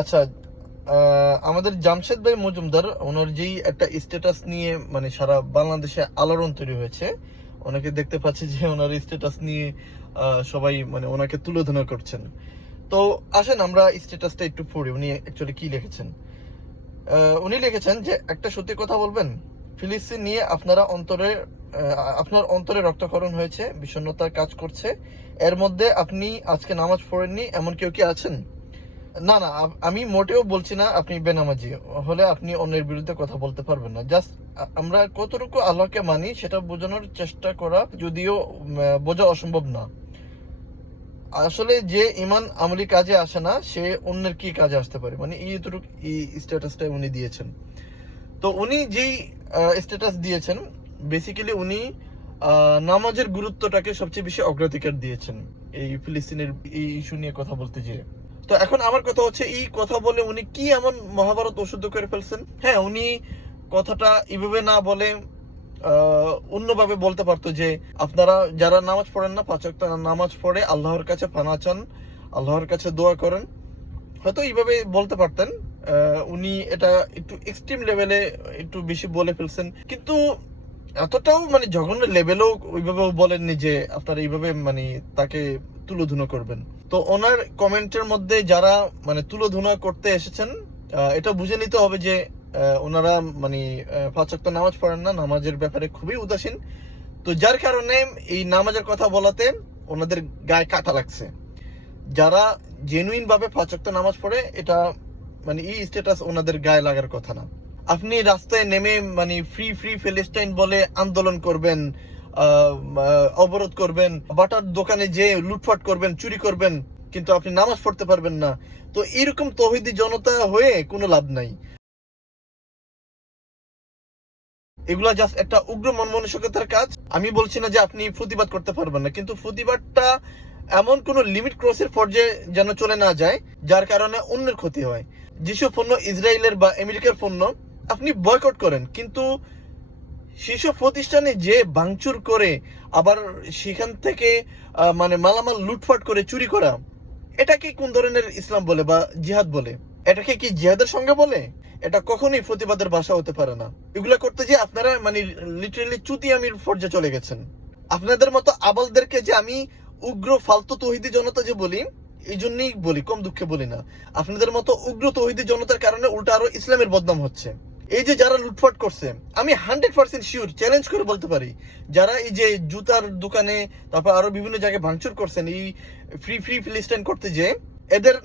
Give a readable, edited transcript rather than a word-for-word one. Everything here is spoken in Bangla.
আচ্ছা, আমাদের জামশেদ ভাই মজুমদার ওনার যেই একটা স্ট্যাটাস নিয়ে মানে সারা বাংলাদেশে আলোড়ন তৈরি হয়েছে। অনেকে দেখতে পাচ্ছে যে ওনার স্ট্যাটাস নিয়ে সবাই মানে ওনাকে তুলোধনা করছেন। তো আসেন আমরা স্ট্যাটাসটা একটু পড়ি উনি অ্যাকচুয়ালি কি লিখেছেন। উনি লিখেছেন যে একটা সত্যি কথা বলবেন, ফিলিস্তিন নিয়ে আপনার অন্তরে রক্তক্ষরণ হয়েছে, বিষণ্ণতার কাজ করছে। এর মধ্যে আপনি আজকে নামাজ পড়েননি এমন কেউ কি আছেন? না, না, আমি মোটেও বলছি না আপনি বেনামাজি হলে আপনি অন্যের বিরুদ্ধে কথা বলতে পারবেন না। জাস্ট আমরা কতটুকু আল্লাহকে মানি সেটা বোঝানোর চেষ্টা করা, যদিও বোঝা অসম্ভব না। আসলে যে ইমান আমলি কাজে আসে না সে অন্যের কি কাজে আসতে পারে, মানে এইটুকু এই স্ট্যাটাসটা উনি দিয়েছেন। তো উনি যেই স্ট্যাটাস দিয়েছেন, বেসিক্যালি উনি নামাজের গুরুত্বটাকে সবচেয়ে বেশি অগ্রাধিকার দিয়েছেন এই ফিলিস্তিনের এই ইস্যু নিয়ে কথা বলতে যেয়ে। তো এখন আমার কথা হচ্ছে, এই কথা বলে উনি কি এমন মহাভারত অশুদ্ধ করে ফেলছেন? হ্যাঁ, উনি কথাটা এইভাবে না বলে অন্যভাবে বলতে পারতো যে আপনারা যারা নামাজ পড়েন না, 5 ওয়াক্ত নামাজ পড়ে আল্লাহর কাছে পানা চান, আল্লাহর কাছে দোয়া করেন, হয়তো এইভাবে বলতে পারতেন। উনি এটা একটু এক্সট্রিম লেভেলে একটু বেশি বলে ফেলছেন, কিন্তু এতটাও মানে জঘন্য লেভেলেও ওইভাবেও বলেননি যে আপনারা এইভাবে মানে তাকে তুলোধুনো করবেন। তো ওনার কমেন্টের মধ্যে যারা মানে তুলোধুনা করতে এসেছেন, এটা বুঝে নিতে হবে যে ওনারা মানে 5 ওয়াক্ত নামাজ পড়েন না, নামাজের ব্যাপারে খুবই উদাসীন। তো যার কারণে এই নামাজের কথা বলাতে ওনাদের গায়ে কাটা লাগছে। যারা জেনুইন ভাবে 5 ওয়াক্ত নামাজ পড়ে, এটা মানে এই স্ট্যাটাস ওনাদের গায়ে লাগার কথা না। আপনি রাস্তায় নেমে মানে ফ্রি ফ্রি প্যালেস্টাইন বলে আন্দোলন করবেন, অবরোধ করবেন, বাটার দোকানে যে লুটপাট করবেন, চুরি করবেন, কিন্তু আপনি নামাজ পড়তে পারবেন না। তো এরকম তৌহিদি জনতা হয়ে কোনো লাভ নাই। এগুলা জাস্ট একটা উগ্র মন মানসিকতার কাজ। আমি বলছি না যে আপনি প্রতিবাদ করতে পারবেন না, কিন্তু প্রতিবাদটা এমন কোন লিমিট ক্রসের পর্যায়ে যেন চলে না যায় যার কারণে অন্যের ক্ষতি হয়। যেসব পণ্য ইসরায়েলের বা আমেরিকার পণ্য আপনি বয়কট করেন, কিন্তু সেসব প্রতিষ্ঠানে যে ভাঙচুর করে আবার সেখান থেকে মানে মালামাল লুটপাট করে চুরি করা, এটাকে কোন ধরনের ইসলাম বলে বা জিহাদ বলে? এটাকে কি জিহাদের সঙ্গে বলে? এটা কখনোই প্রতিবাদের ভাষা হতে পারে না। এগুলা করতে যে আপনারা মানে লিটারালি চুতিয়ামির পর্যায়ে চলে গেছেন। আপনাদের মতো আবালদেরকে যে আমি উগ্র ফালতু তৌহিদি জনতা যে বলি, এই জন্যই বলি, কম দুঃখে বলি না। আপনাদের মতো উগ্র তৌহিদি জনতার কারণে উল্টা আরো ইসলামের বদনাম হচ্ছে। এই যে যারা লুটপাট করছে, আমি 100% শিওর, চ্যালেঞ্জ করে বলতে পারি, যারা এই যে জুতার দোকানে তারপর আরো বিভিন্ন জায়গায় ভাঙচুর করছেন এই ফ্রি ফ্রি ফিলিস্টাইন করতে, যে এদের